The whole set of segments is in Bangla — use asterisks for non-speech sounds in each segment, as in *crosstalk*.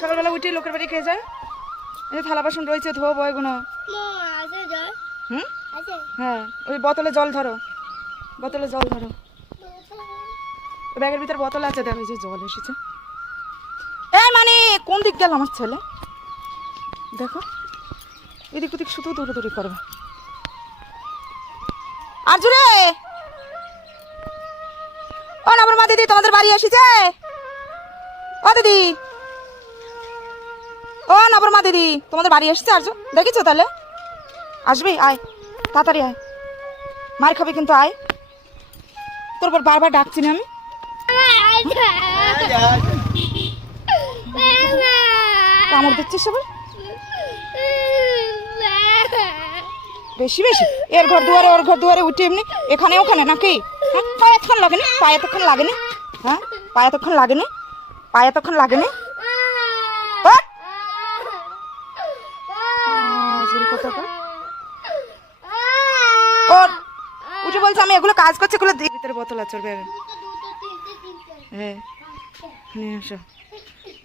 সকালবেলা উঠে লোকের বাড়ি খেয়ে যায়। এই থালা বাসন রয়েছে ধো বয়গুলো আছে হুম? হ্যাঁ ওই বোতলে জল ধরো। বোতলে জল ধরো। ব্যাগের ভিতরে বোতল আছে দেখো যে জল এসেছে। এই মানে কোন দিক গেল আমার ছেলে? দেখো এদিক ওদিক শুধু দৌড়াদৌড়ি করবে। আর জুড়ে ও নবর মা দিদি তোমাদের বাড়ি এসেছে? ও দিদি। ও নবর মা দিদি, তোমাদের বাড়ি এসেছে আর্য দেখেছ তাহলে? আসবি, আয়, তাড়াতাড়ি আয়। মার খাবি কিন্তু আয়। তোর উপর বারবার ডাকছি না আমি। কামড় দিচ্ছিস সবার বেশি বেশি। এর ঘর দুয়ারে, ওর ঘর দুয়ারে উঠে এমনি এখানে, ওখানে নাকি? হ্যাঁ পায়ে এতক্ষণ লাগেনি পায়ে এতক্ষণ লাগেনি হ্যাঁ পায়ে এতক্ষণ লাগেনি পায়ে এতক্ষণ লাগেনি। উঠে বলছে আমি এগুলো কাজ করছি এগুলো ভিতরে বোতল আছে হ্যাঁ। নিয়ে আসো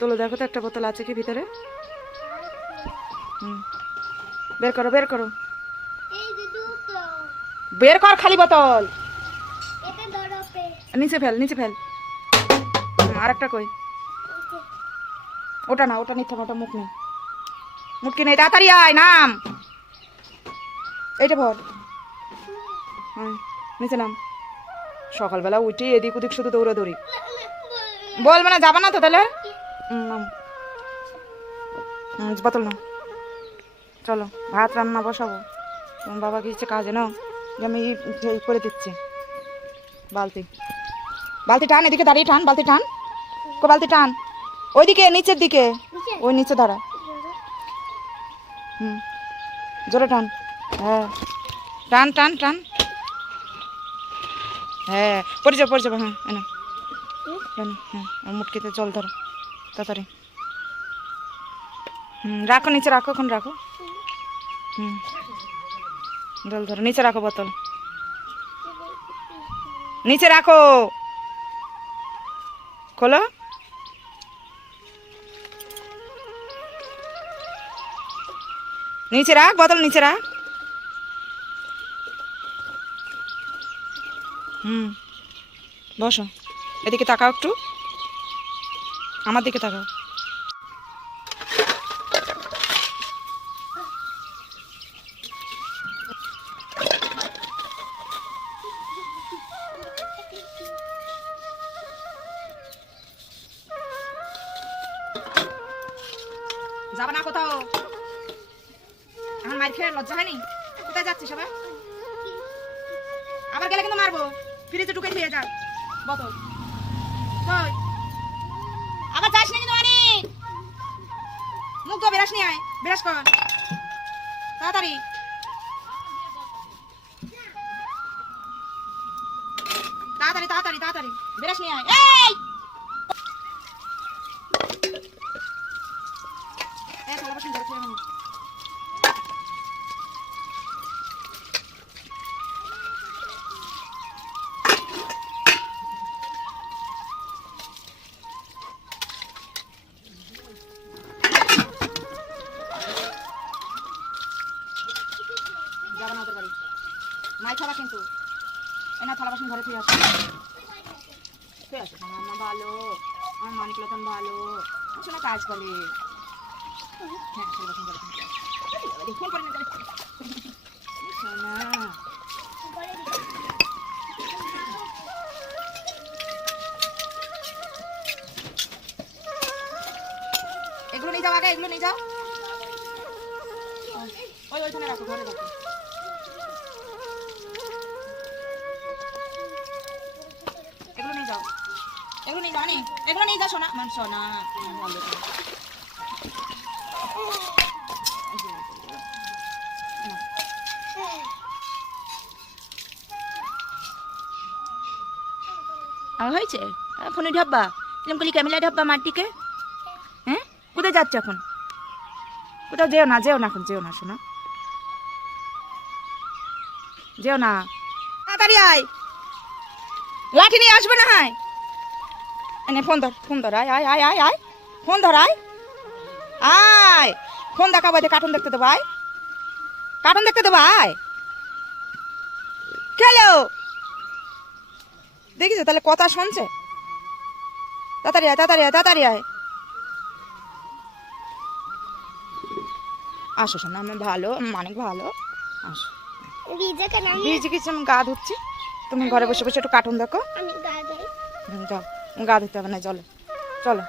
তোলো দেখো তো একটা বোতল আছে কি ভিতরে? হুম। বের করো বের করো। বের কর খালি বোতল। নিচে ফেল নিচে ফেল। আর একটা কই? ওটা না ওটা নিতে ওটা মুখ নেই মুখকি নেই? তাড়াতাড়ি আয় নাম। এইটা ভর। হ্যাঁ নিচে নাম। সকালবেলা উঠে এদিক ওদিক শুধু দৌড়াদৌড়ি। বলবে না যাবে না তো তাহলে? হুম, বোতল নাও। চলো ভাত রান্না বসাবো। তোমার বাবা কাজে নাও? যে আমি করে দিচ্ছি। বালতি। বালতি টান এদিকে দাঁড়িয়ে টান বালতি টান। কো বালতি টান। ওইদিকে নিচের দিকে। ওই নিচে দাঁড়া। হুম। জোরে টান। হ্যাঁ। টান টান টান। হ্যাঁ পড়ে যাবে পড়ে যাবে হ্যাঁ এনে, হ্যাঁ মুটকিতে জল ধরো তাড়াতাড়ি। হুম রাখো নিচে রাখো এখন রাখো। হুম। জল ধরো নিচে রাখো বোতল। নিচে রাখো। খোলো। নিচে রাখ, বোতল নিচে রাখ। হুম, বসো। এদিকে তাকাও একটু। আমার দিকে তাকাও। যাবে না কোথাও। মার খেয়ে লজ্জা হয়নি? কোথায় যাচ্ছি সবাই আবার গেলে কিন্তু মারবো। ফ্রিজে ঢুকে দিয়ে যাও বোতল। কই? আবার যাস না কিন্তু অনেক মুখ তো বেরাস নিয়ে আয়। বেরাস কর। তাড়াতাড়ি। তাড়াতাড়ি তাড়াতাড়ি তাড়াতাড়ি। বেরাস নিয়ে আয়। এই! এই থালা বাসন ঘরে ফিরে আসো। ফিরে ভালো, আমার মানিক লতন ভালো শোনা কাজ বলে হ্যাঁ এগুলো নিয়ে যাও আগে, এগুলো নিয়ে যাও। ওই ওইখানে রাখো, ঘরে রাখো। এগুলো নিয়ে যাও সোনা। মান সোনা। আমার যে। আমার হয়েছে ফোনে ঢাব্বা এরকম করলি ক্যামেরা ঢাব্বা মাটিকে? হ্যাঁ? কোথায় যাচ্ছে এখন? কোথাও যেও না যেও না এখন, যেও না শোনা যেও না। তাড়াতাড়ি আয়। লাঠি নিয়ে আসবে না হয়? এনে ফোন ধর ফোন ধর আয় আয় আয় আয় আয়। ফোন ধর আয়। আয়। ফোন দেখাবো যে কার্টুন দেখতে দেবো আয়। কার্টুন দেখতে দেবো আয়। খেলো দেখিছো? তাহলে কথা শুনছে? তাড়াতাড়ি আয় তাড়াতাড়ি আয় তাড়াতাড়ি আয়। আসো শোনা আমি ভালো অনেক ভালো। আসো। ভিজে কেন আমি গা ধুচ্ছি তুমি ঘরে বসে বসে একটু কার্টুন দেখো। আমি গা যাও। গা ধুতে হবে না চলো চলো।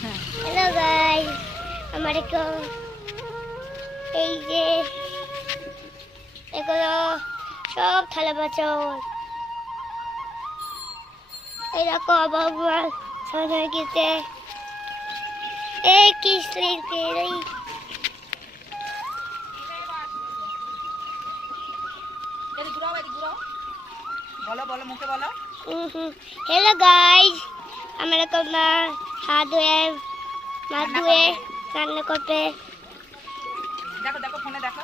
হ্যাঁ। হ্যালো গাইস আমার একটু এই যে এগুলো সব থালা বাচন এই দেখো বাবা গেছে এই কিসলির এই বলো বলো মুখে বলো। হ্যালো গাইস আমরা এখন মা হাত ধুয়ে মাছ ধুয়ে রান্না করবে। দেখো দেখো ফোনে দেখো।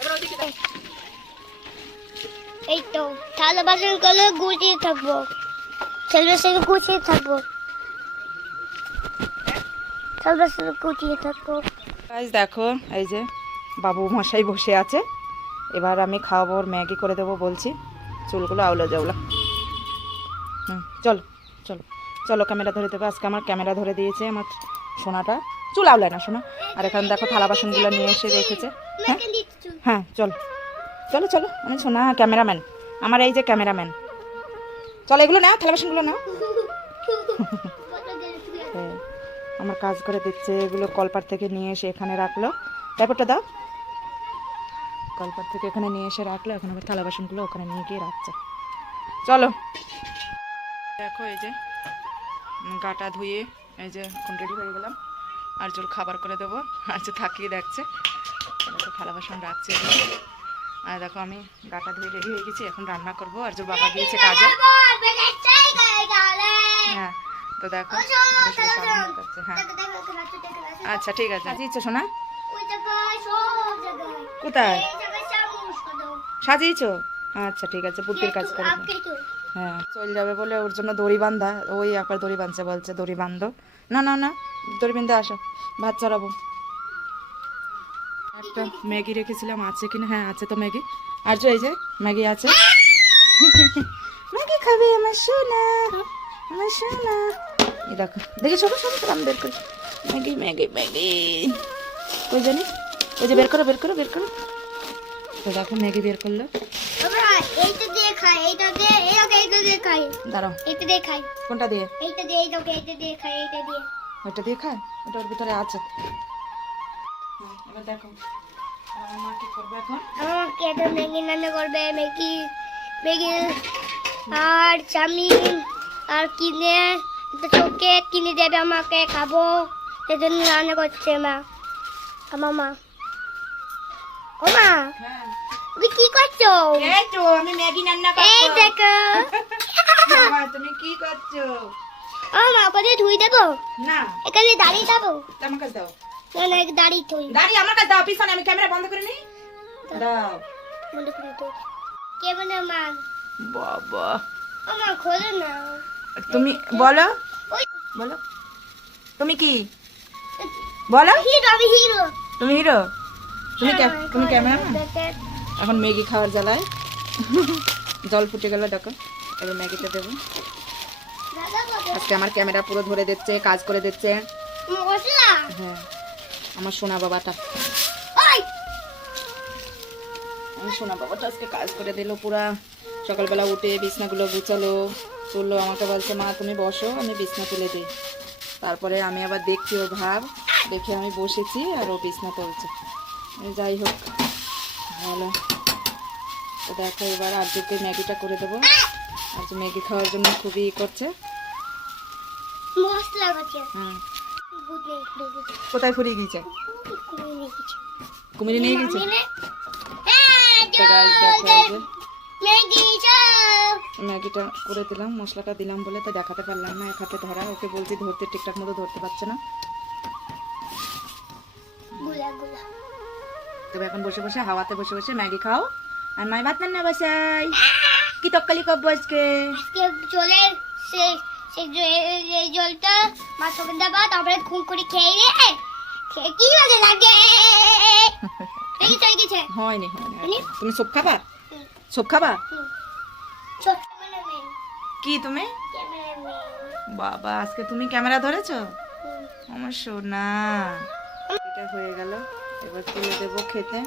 এবার ওদিকে দেখো। এই তো থালা বাসনগুলো গুছিয়ে থাকব। ছেলের সঙ্গে গুছিয়ে থাকব। থালা বাসন গুছিয়ে থাকব। দেখো এই যে বাবু মশাই বসে আছে। এবার আমি খাওয়াবো ওর ম্যাগি করে দেবো বলছি। চুলগুলো আউলো জাউলা। হুম চলো চলো। চলো ক্যামেরা ধরে দেবো। আজকে আমার ক্যামেরা ধরে দিয়েছে আমার সোনাটা। চুল আউলায় না শোনা আর এখানে দেখো থালা বাসনগুলো নিয়ে এসে রেখেছে। হ্যাঁ? হ্যাঁ চলো। চলো চলো আমি শোনা ক্যামেরাম্যান। আমার এই যে ক্যামেরাম্যান। চলো এগুলো নাও থালা বাসনগুলো নাও। হ্যাঁ, আমার কাজ করে দিচ্ছে। এগুলো কলপার থেকে নিয়ে এসে এখানে রাখল। ব্যাপারটা দাও। কলপার থেকে এখানে নিয়ে এসে রাখল এখন আবার থালা বাসনগুলো ওখানে নিয়ে গিয়ে রাখছে। চলো। দেখো এই যে গাটা ধুয়ে এই যে এখন রেডি হয়ে গেলাম। আর জোর খাবার করে দেবো। আর যে থাকিয়ে দেখছে দেখো থালা বাসন রাখছে। আর দেখো আমি গাটা ধুয়ে রেডি হয়ে গেছি এখন রান্না করব। আর জোর বাবা গিয়েছে কাজে। হ্যাঁ তো দেখো হ্যাঁ। আচ্ছা ঠিক আছে। সাজিয়েছো শোনা? কোথায়? সাজিয়েছো? আচ্ছা ঠিক আছে বুদ্ধির কাজ করে হ্যাঁ চলে যাবে বলে ওর জন্য দড়ি বান্ধা ওই একবার দড়ি বাঁধছে বলছে দড়ি বান্ধো। না না না দড়ি বেঁধে আসো ভাত চড়াবো একটা ম্যাগি রেখেছিলাম আছে কিনা হ্যাঁ আছে তো ম্যাগি। আর যে এই যে ম্যাগি আছে। *laughs* ম্যাগি খাবে আমার সোনা আমার সোনা। এই দেখো দেখি ছোটো ছোটো আমি বের করি। Maggi Maggi Maggi. ওই জানি? ওই যে বের করো বের করো বের করো। তো দেখো ম্যাগি বের করল। এইটা দিয়ে খাই এইটা দিয়ে এইটা দিয়ে খাই। দাঁড়াও। এইটা দিয়ে খাই। কোনটা দিয়ে? এইটা দিয়ে এইটাকে এইটা দিয়ে খাই এইটা দিয়ে। ওইটা দিয়ে খায়? ওটা ভিতরে আছে। এবার দেখো আমার মা কি করবে এখন? আমাকে একটা ম্যাগি রান্না করবে ম্যাগি ম্যাগি আর চাউমিন আর কিনে একটা চোখে কিনে দেবে আমাকে খাব। সেজন্য রান্না করছে মা আমার মা। ও মা! হ্যাঁ। তুমি কি করছ? এই তো আমি ম্যাগি রান্না এই দেখো। *laughs* মা তুমি কি করছ? ও মা কোথায় ধুই দেবো? না। এখানে দাঁড়িয়ে যাব আমার কাছে দাও। না না দাঁড়িয়ে থই দাঁড়িয়ে আমার কাছে দাও পিছনে আমি ক্যামেরা বন্ধ করে নিই। দাও। মনে করে তো কে বলে মা? বাবা। ও মা খোলো না। তুমি বলো? বলো। তুমি কি? বলো। হিরো আমি হিরো। তুমি হিরো? তুমি ক্যা- তুমি ক্যামেরা এখন ম্যাগি খাওয়ার জ্বালায়। জল ফুটে গেল দেখো। এবার ম্যাগিটা দেবো। আজকে আমার ক্যামেরা পুরো ধরে দিচ্ছে কাজ করে দিচ্ছে। হ্যাঁ আমার সোনা বাবাটা। আমার সোনা বাবাটা আজকে কাজ করে দিল পুরা। সকালবেলা উঠে বিছনাগুলো গুছালো তুললো আমাকে বলছে মা তুমি বসো আমি বিছনা তুলে দিই। তারপরে আমি আবার দেখছি ওর ভাব দেখে আমি বসেছি আর ও বিছনা তুলছে। যাই হোক। ভালো। তো দেখো এবার আর্যকে ম্যাগিটা করে দেবো। আর যে ম্যাগি খাওয়ার জন্য খুবই ই করছে। হ্যাঁ। কোথায় ফুরিয়ে গিয়েছে? কুমির নিয়ে গেছে ম্যাগিটা করে দিলাম মশলাটা দিলাম বলে তো দেখাতে পারলাম না এক হাতে ধরা। ওকে বলছি ধরতে ঠিকঠাক মতো ধরতে পারছে না। গুলা গুলা। তো তুমি এখন বসে বসে হাওয়াতে বসে বসে ম্যাগি খাও। আর মাই ভাত না বসাই কি তক্কালি কব আজকে? আজকে চলে সে সে যে- এই জলটা মা খুন করে খেয়ে রে খেয়ে কি মজা লাগে? এই চলে গেছে হয়নি হয়নি। হয়নি? তুমি সব খাবা? সব খাবা? কি তুমি? বাবা আজকে তুমি ক্যামেরা ধরেছো? আমার সোনা। এটা হয়ে গেল। এবার তুলে দেবো খেতে।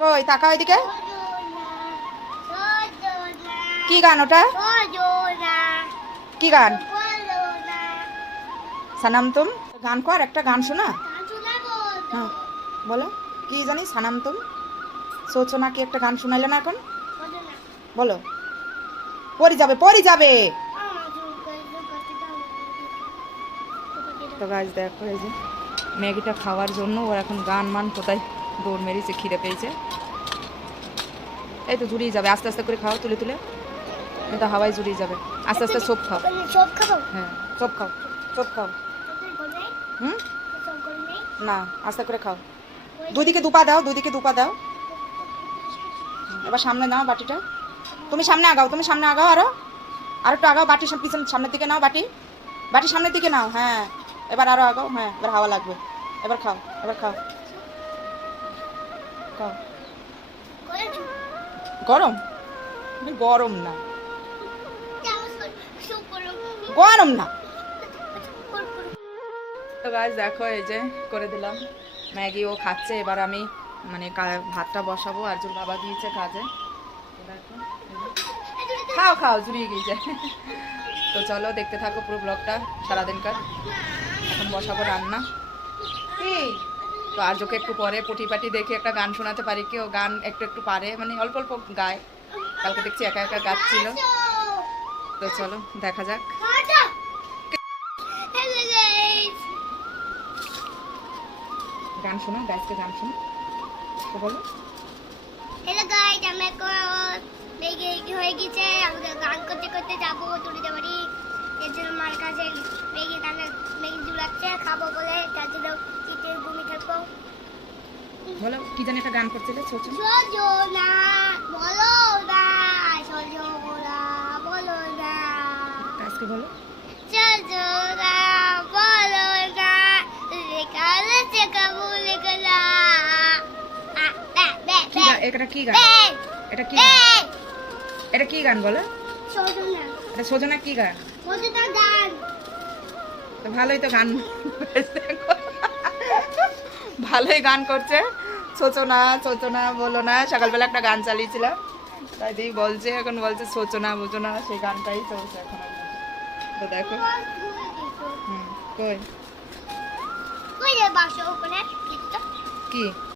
কই তাকাও এদিকে। কি গান ওটা? কি গান? সানাম তুম। গান কর একটা গান শোনা। হ্যাঁ বলো। কি জানি সানাম তুম। সোচো না কি একটা গান শোনাইলে না এখন? বলো। পরি যাবে পরি যাবে। তো গাছ দেখো এই যে ম্যাগিটা খাওয়ার জন্য ওর এখন গান মান কোথায়? দৌড় মেরেছে খিদে পেয়েছে। এই তো জুড়িয়ে যাবে আস্তে আস্তে করে খাও তুলে তুলে। এই তো হাওয়ায় জুড়িয়ে যাবে। আস্তে আস্তে সব খাও। সব খাব? হ্যাঁ সব খাও সব খাও। হুম? না আস্তে করে খাও। দুদিকে দুপা দাও দুদিকে দুপা দাও। এবার সামনে নাও বাটিটা। তুমি সামনে আগাও, তুমি সামনে আগাও আরও। আর একটু আগাও, বাটি পিছন সামনের দিকে নাও বাটি। বাটি সামনের দিকে নাও হ্যাঁ। এবার আরও আগাও হ্যাঁ এবার হাওয়া লাগবে। এবার খাও এবার খাও। খাও। গরম? গরম না। গরম না। তো গাছ দেখো, এই যে করে দিলাম। ম্যাগি ও খাচ্ছে, এবার আমি মানে ভাতটা বসাবো, আর জোর বাবা দিয়েছে কাজে। খাও খাও, জুড়িয়ে গিয়েছে তো চলো, দেখতে থাকো পুরো ব্লগটা সারাদিনকার। এখন বসাবো রান্না। তো আর যোকে একটু পরে পটি পাটি দেখে একটা গান শোনাতে পারি কি, ও গান একটু একটু পারে মানে অল্প অল্প গায়। কালকে দেখছি একা একা গাচ্ছিল। তো চলো, দেখা যাক। গান শোনো গাছকে গান শোনো। বলো। বেগে হয়ে গেছে আমাদের গান করতে করতে যাব তুলিতে বাড়ি এর জন্য মার কাছে বেগে গান বেগে জুড়াচ্ছে খাব বলে তার জন্য চিতে ঘুমি থাকব বলো কি জানি একটা গান করছিলে সোজো না বলো না সোজো না বলো না। আজকে বলো। সোজো না বলো না লেখাল চেকা বলে গেলা কি গান এটা কি গান এটা কি গান এটা কি গান বলো? এটা সোজনা কি গান? ভালোই তো গান। ভালোই গান করছে। ছোচো না ছোচো না বলো না। সকালবেলা একটা গান চালিয়েছিলাম। তাই দিই বলছে এখন বলছে ছোচো না বোঝো না সেই গানটাই চলছে এখন তো দেখো। হুম কই? কি?